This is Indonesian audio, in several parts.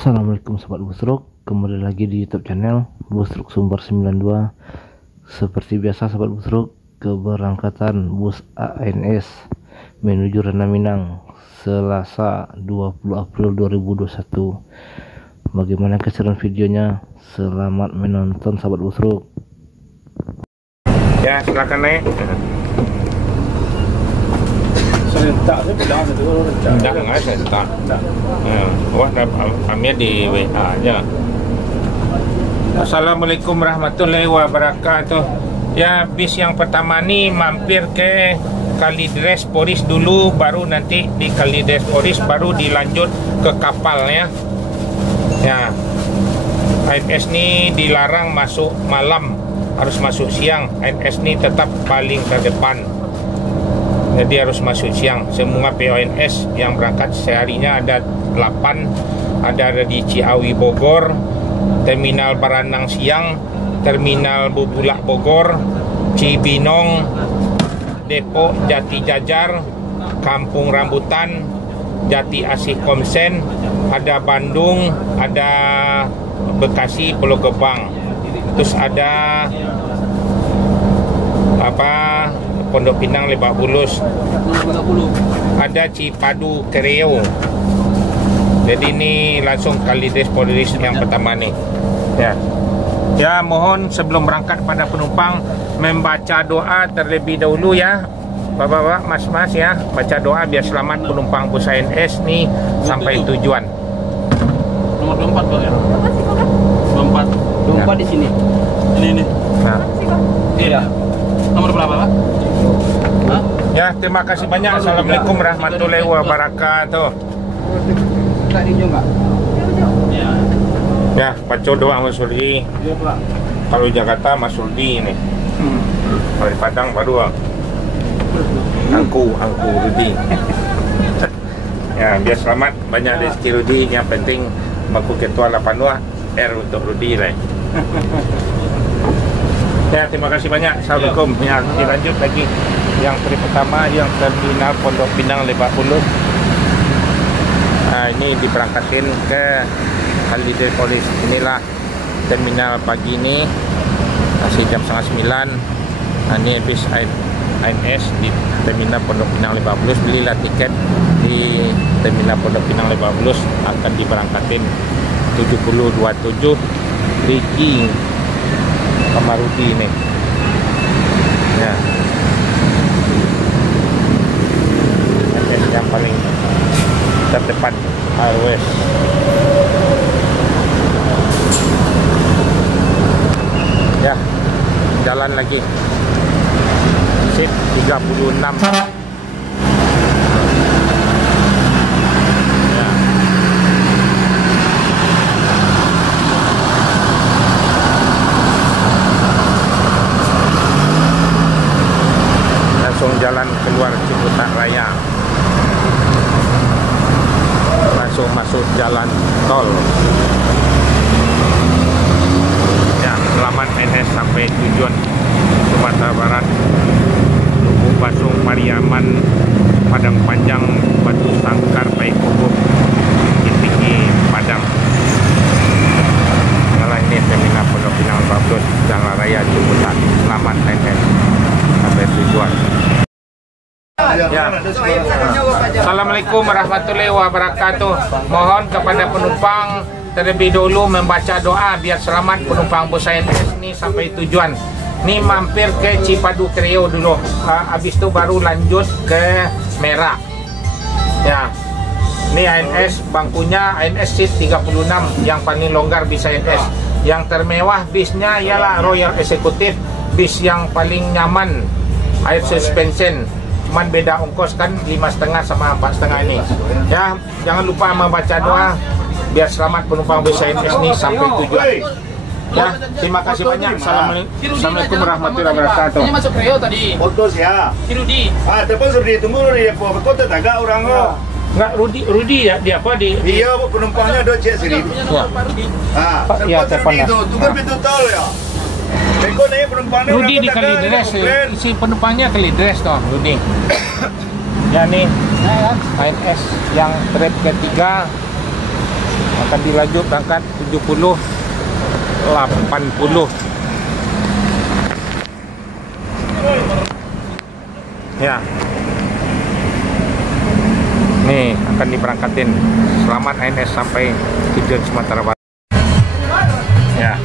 Assalamualaikum Sobat Busruk, kembali lagi di YouTube channel Busruk Sumber 92. Seperti biasa Sobat Busruk, keberangkatan bus ANS menuju Renang Minang Selasa 20 April 2021. Bagaimana keseruan videonya? Selamat menonton Sobat Busruk. Ya, silakan naik. Serentak saya bilang itu rencana. Enggak serentak. Wah, kami di WA aja. Assalamualaikum warahmatullahi wabarakatuh. Ya, bis yang pertama nih mampir ke Kalideres Polis dulu, baru nanti di Kalideres Polis baru dilanjut ke kapalnya. Ya, ANS ini dilarang masuk malam, harus masuk siang. ANS ini tetap paling terdepan, jadi harus masuk siang. Semua PONS yang berangkat seharinya ada 8, ada di Ciawi Bogor, Terminal Baranang Siang, Terminal Bubulak Bogor, Cibinong, Depok Jati Jajar, Kampung Rambutan, Jati Asih Komsen, ada Bandung, ada Bekasi Pulau Gebang, terus ada Pondok Pinang Lebak Bulus, ada Cipadu Kreo. Jadi ini langsung Kalideres Polis yang pertama nih. Ya, mohon sebelum berangkat pada penumpang membaca doa terlebih dahulu ya, bapak-bapak, mas-mas ya, baca doa biar selamat penumpang bus ANS nih sampai tujuan. Nomor 24 Pak ya? 24 di sini. Ini. Nah. Iya. Nomor berapa Pak? Hah? Ya, terima kasih banyak. Assalamualaikum warahmatullahi wabarakatuh. Ya, baca doa Mas Surdi. Kalau Jakarta Mas Surdi ini. Kalau di Padang baru Angku Rudi. Ya, biar selamat, banyak rezeki Rudi. Yang penting baku ketua 82 R untuk Rudi lah. Ya, terima kasih banyak. Assalamualaikum. Ya, dilanjut lagi. Yang pertama yang Terminal Pondok Pinang Lebak Bulus. Nah, ini diberangkatin ke Kalideres Polis. Inilah terminal pagi ini, masih jam 8:30. Nah, ini bis ANS di Terminal Pondok Pinang Lebak Bulus. Belilah tiket di Terminal Pondok Pinang Lebak Bulus, akan diberangkatin 7027 Riki Kamarudi ini. Ya, yang paling terdepan Airways. Ya, jalan lagi. Sip 36. Jalan keluar Ciputat Raya, langsung masuk jalan tol. Ya, selamat ANS sampai tujuan Sumatera Barat, Lubuk Basung, Pariaman, Padang Panjang, Batu Sangkar, Paikubuh, Tinggi, Padang. Jalan ini Terminal Pondok Pinang Lebak Bulus, Jalan Raya Ciputat. Selamat ANS sampai tujuan. Ya. Assalamualaikum warahmatullahi wabarakatuh. Mohon kepada penumpang terlebih dahulu membaca doa biar selamat penumpang bus ANS ini sampai tujuan. Ini mampir ke Cipadu Kreo dulu, habis itu baru lanjut ke Merak. Ya, ini ANS, bangkunya ANS seat 36, yang paling longgar bis ANS. Yang termewah bisnya ialah Royal Executive, bis yang paling nyaman, air suspension. Cuman beda ongkos kan, 5,5 sama 4,5 ini. Ya, jangan lupa membaca doa biar selamat penumpang bus ANS ini sampai tujuan. Ya, terima kasih banyak. Assalamualaikum warahmatullahi wabarakatuh. Ini masuk Kreo tadi. Fotos ya. Si Rudi. Telepon sudah ditunggu di kota tegak orang lo. Enggak, Rudi ya, dia apa di Iya, penumpangnya do cek sini. Ya. Telepon Ya, sudah telepon itu, tunggu pintu tol ya. Beko nih penumpangnya. Rudi di Kalideres, si penumpangnya Kalideres toh, Rudi. Ya nih, ANS yang trip ketiga akan dilaju berangkat 70 80. Ya. Nih akan diberangkatin. Selamat ANS sampai tujuan Sumatera Barat. Ya.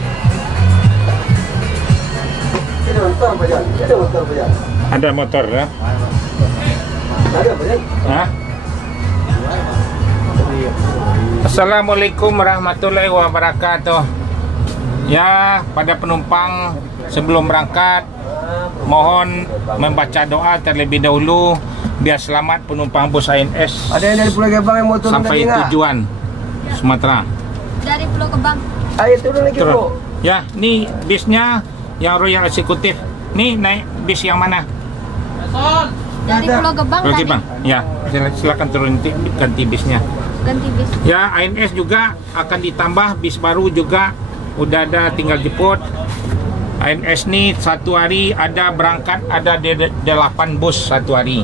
Ada motor ya? Hah? Assalamualaikum warahmatullahi wabarakatuh. Ya, pada penumpang sebelum berangkat mohon membaca doa terlebih dahulu biar selamat penumpang bus ANS. Ada yang dari Pulau Gebang yang mau turun sampai tujuan Sumatera. Dari Pulau Gebang. Ayo turun lagi, Bro. Ya, ini bisnya yang Royal Executive. Nih naik bis yang mana? Dari Pulau Gebang Pulau tadi. Gebang. Ya, silakan turun ganti bisnya. Ganti bis. Ya, ANS juga akan ditambah bis baru juga. Udah ada, tinggal jemput. ANS nih satu hari ada berangkat ada 8 bus satu hari.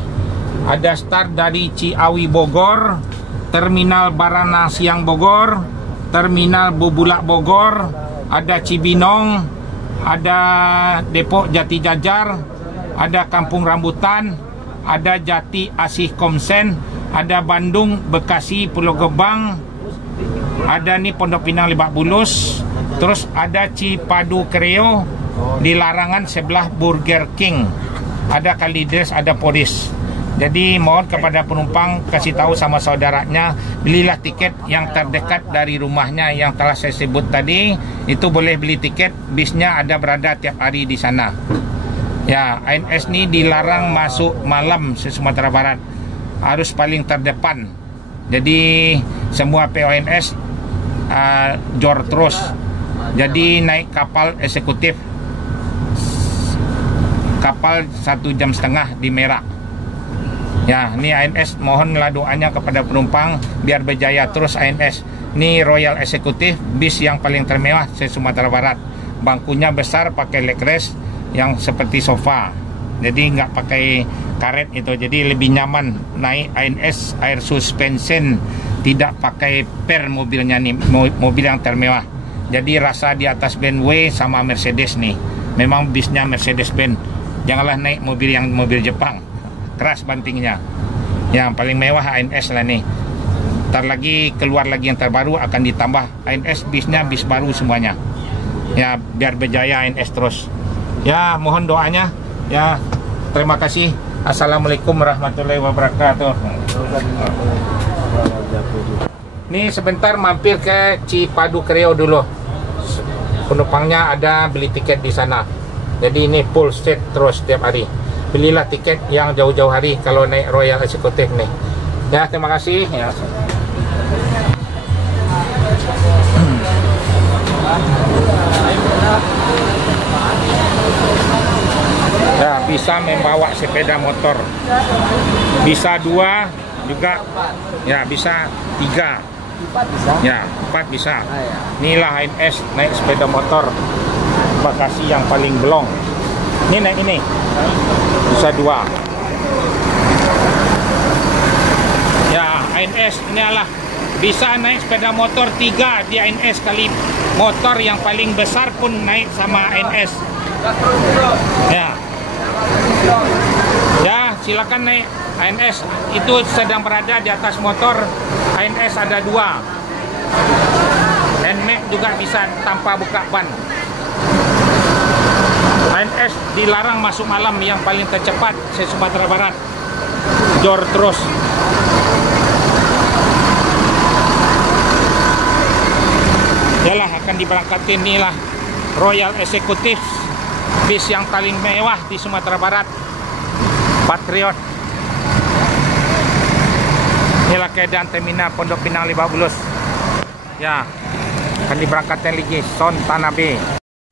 Ada start dari Ciawi Bogor, Terminal Baranasiang Bogor, Terminal Bubulak Bogor, ada Cibinong, ada Depok Jati Jajar, ada Kampung Rambutan, ada Jati Asih Komsen, ada Bandung Bekasi Pulau Gebang, ada nih Pondok Pinang Lebak Bulus, terus ada Cipadu Kreo di Larangan sebelah Burger King, ada Kalides, ada Podis. Jadi mohon kepada penumpang kasih tahu sama saudaranya, belilah tiket yang terdekat dari rumahnya yang telah saya sebut tadi. Itu boleh beli tiket, bisnya ada berada tiap hari di sana. Ya, ANS ini dilarang masuk malam se Sumatera Barat, harus paling terdepan. Jadi semua PONS jor terus. Jadi naik kapal eksekutif, kapal 1,5 jam di Merak. Ya, ini ANS mohonlah doanya kepada penumpang biar berjaya terus ANS. Ini Royal Executive, bis yang paling termewah se Sumatera Barat. Bangkunya besar, pakai leg rest yang seperti sofa. Jadi nggak pakai karet itu, jadi lebih nyaman naik ANS air suspension, tidak pakai per mobilnya nih, mobil yang termewah. Jadi rasa di atas BMW sama Mercedes nih. Memang bisnya Mercedes-Benz. Janganlah naik mobil yang mobil Jepang. Keras bantingnya. Yang paling mewah ANS lah nih. Ntar lagi keluar lagi yang terbaru akan ditambah ANS, bisnya bis baru semuanya. Ya, biar berjaya ANS terus. Ya, mohon doanya. Ya, terima kasih. Assalamualaikum warahmatullahi wabarakatuh. Nih sebentar mampir ke Cipadu Kreo dulu. Penumpangnya ada beli tiket di sana. Jadi ini full set terus setiap hari. Belilah tiket yang jauh-jauh hari kalau naik Royal Executive nih. Ya, terima kasih. Ya. Ya, bisa membawa sepeda motor. Bisa 2 juga. Ya, bisa 3. Ya, 4 bisa. Inilah ANS naik sepeda motor Bekasi yang paling belong. Ini naik ini. Bisa 2. Ya, ANS ini adalah bisa naik sepeda motor 3 di ANS kali motor yang paling besar pun naik sama ANS. Ya. Ya, silakan naik ANS. Itu sedang berada di atas motor. ANS ada 2. NMAX juga bisa tanpa buka ban. ANS dilarang masuk malam, yang paling tercepat se Sumatera Barat. Jor terus. Yalah, akan diberangkatin inilah Royal Executive, bis yang paling mewah di Sumatera Barat. Patriot. Inilah keadaan terminal Pondok Pinang Lebak Bulus. Ya, akan diberangkatkan lagi Son Tanabe.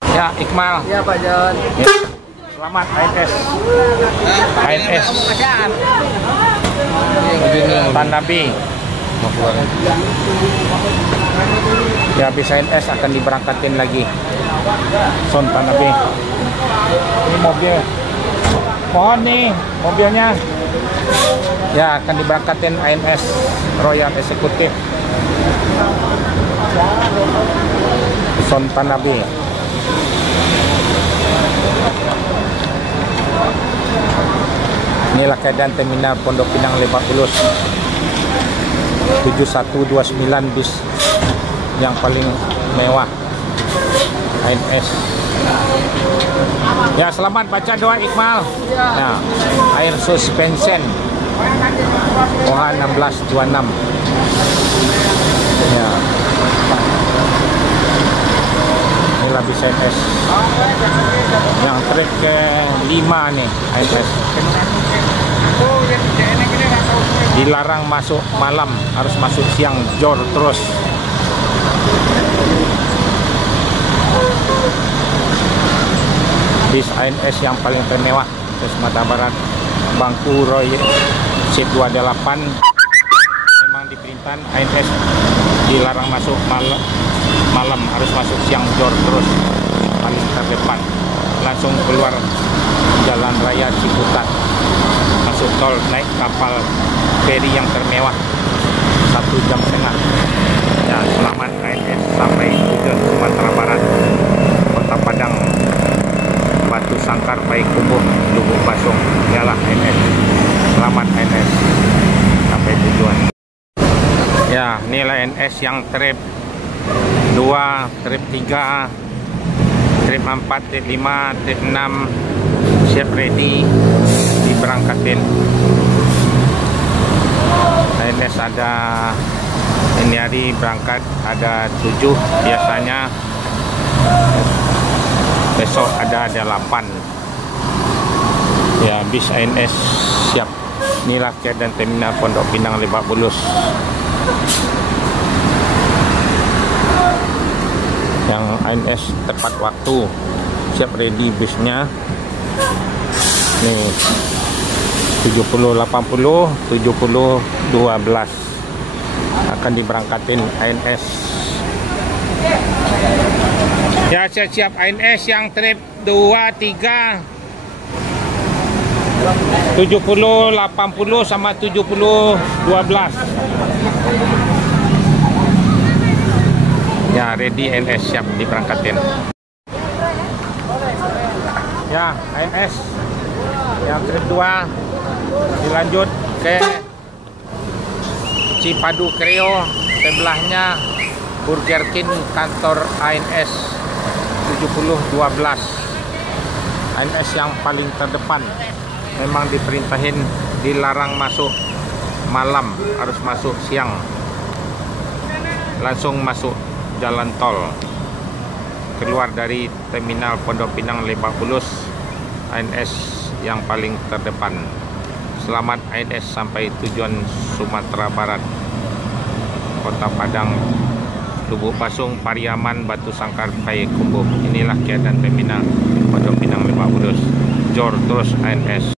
Ya, Iqmal. Ya, Pak John. Ya. Selamat ANS. ANS. Tanabe. Ya, bis ANS akan diberangkatin lagi Son Tanabe. Ini mobil. Mohon nih mobilnya. Ya, akan diberangkatin ANS Royal Executive. Sontanabe. Inilah keadaan terminal Pondok Pinang Lebak Bulus. 7129 bis yang paling mewah ANS. Ya, selamat baca doa Iqmal. Ya, air suspension OH 1626. Ya. Inilah bis ANS yang trip ke 5 nih ANS. Dilarang masuk malam, harus masuk siang, jor terus. Bis ANS yang paling termewah di Sumatera Barat, bangku Roy Seat 28. Memang diperintah ANS dilarang masuk malam, harus masuk siang, jor terus, paling terdepan. Langsung keluar jalan raya Ciputat, masuk tol, naik kapal feri yang termewah 1,5 jam. Ya, selamat ANS sampai tujuan Sumatera Barat, Kota Padang, Batu Sangkar, Payakumbuh, Lubuk Basung. Yalah ANS, selamat ANS sampai tujuan. Ya, nilai ANS yang trip 2, trip 3, trip 4, trip 5, trip 6 siap ready diberangkatin. ANS ada ini hari berangkat ada 7 biasanya, besok ada 8. Ya, bis ANS siap. Inilah keadaan terminal Pondok Pinang Lebak Bulus. Yang ANS tepat waktu, siap ready bisnya. Nih 70 80 70 12 akan diberangkatin ANS. Ya, siap ANS yang trip 2, 3 70 80 sama 70 12. Ya, ready ANS siap diberangkatin. Ya, ANS yang trip 2 dilanjut ke Cipadu Kreo, sebelahnya Burger King, kantor ANS 7012. ANS yang paling terdepan, memang diperintahin dilarang masuk malam, harus masuk siang, langsung masuk jalan tol. Keluar dari terminal Pondok Pinang Lebak Bulus, ANS yang paling terdepan. Selamat ANS sampai tujuan Sumatera Barat, Kota Padang, Lubuk Basung, Pariaman, Batu Sangkar, Payakumbuh. Inilah keadaan terminal Pondok Pinang Lebak Bulus. Jor terus ANS.